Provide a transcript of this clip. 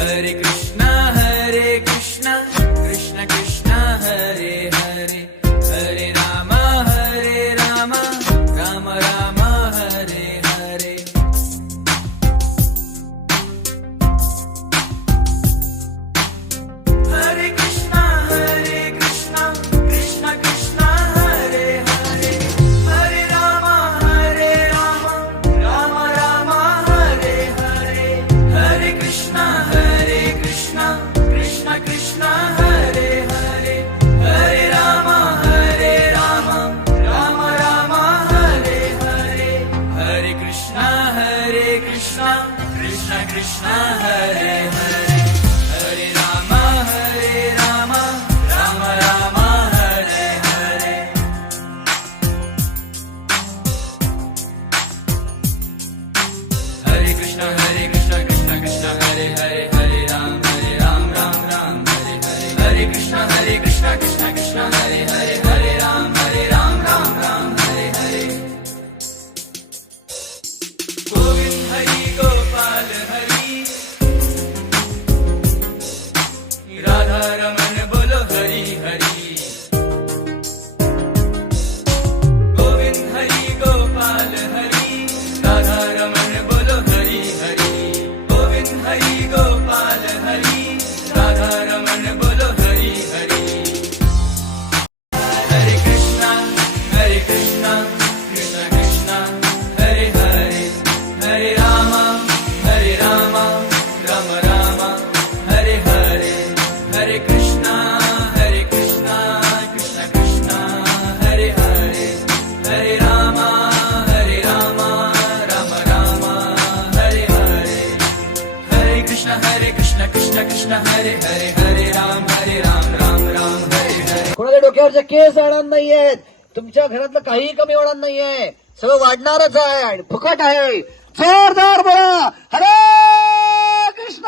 हरे कृष्णा कृष्ण कृष्ण हरे हरे हरे राम राम राम हरे हरे हरे कृष्णा कृष्ण कृष्ण हरे हरे हरे राम राम राम हरे हरे हरे कृष्णा कृष्ण कृष्ण हरे हरे हरे राम राम राम हरे हरे हरे कृष्णा कृष्ण कृष्ण हरे हरे हरे राम राम राम हरे हरे हरे कृष्ण कृष्ण कृष्ण हरे हरे हरे राम राम हरे हरे हरे कृष्ण कृष्ण कृष्ण हरे हरे हरे राम राम हरे हरे गोविंद हरि गोपाल हरि राधा रमन बोलो हरि हरि गोविंद हरि गोपाल हरि राधा रमन बोलो हरि हरि गोविंद हरि गोपाल हरि राधा रमन बोलो हरि हरि हरे कृष्णा कृष्ण कृष्ण हरे हरे हरे राम राम राम हरे हरे हरे कृष्णा कृष्ण कृष्ण हरे हरे हरे राम राम राम हरे हरे हरे कृष्ण कृष्ण कृष्ण हरे हरे हरे राम राम हरे हरे कोणाच्या डोक्यावरचे केस वाढणार नाहीयेत, तुमच्या घरातलं काहीही कमी होणार नाहीये, सगळं वाढणारच आहे आणि फुकट आहे. जोरदार बोला हरे कृष्ण.